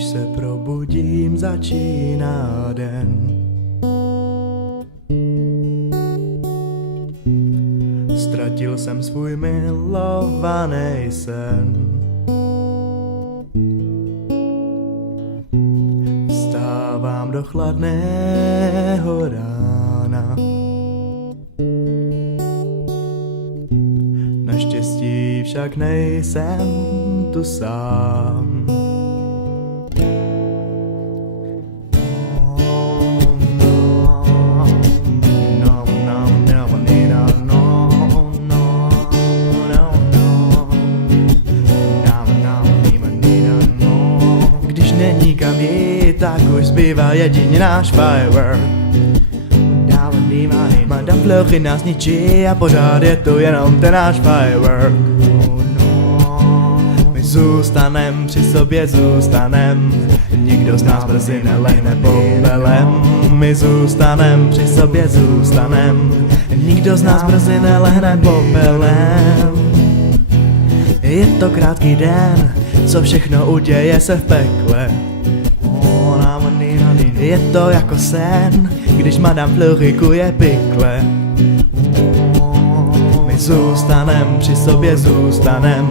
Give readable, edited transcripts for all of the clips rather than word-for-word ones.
Když se probudím, začíná den. Ztratil jsem svůj milovaný sen. Vstávám do chladného rána. Naštěstí však nejsem tu sám. Když není kam jít, tak už zbývá jedině náš firework. Madame Fleury nás ničí a pořád je tu jenom ten náš firework. My zůstanem, při sobě zůstanem, nikdo z nás brzy nelehne popelem. My zůstanem, při sobě zůstanem, nikdo z nás brzy nelehne popelem. Je to krátký den, co všechno uděje se v pekle. Je to jako sen, když Madame Fleury kuje pikle. My zůstanem, při sobě zůstanem,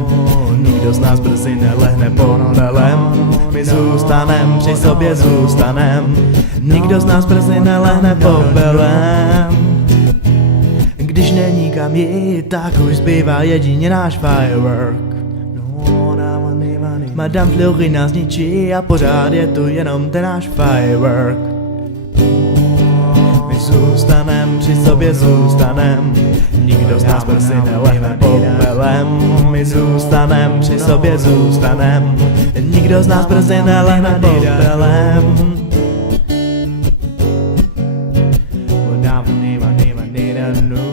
nikdo z nás brzy nelehne popelem. My zůstanem, při sobě zůstanem, nikdo z nás brzy nelehne popelem. Když není kam jít, tak už zbývá jedině náš firework. Madame Fleury nás ničí a pořád je tu jenom ten náš firework. My zůstanem, při sobě zůstanem, nikdo z nás brzy nelehne popelem. My zůstanem, při sobě zůstanem, nikdo z nás brzy nelehne popelem. No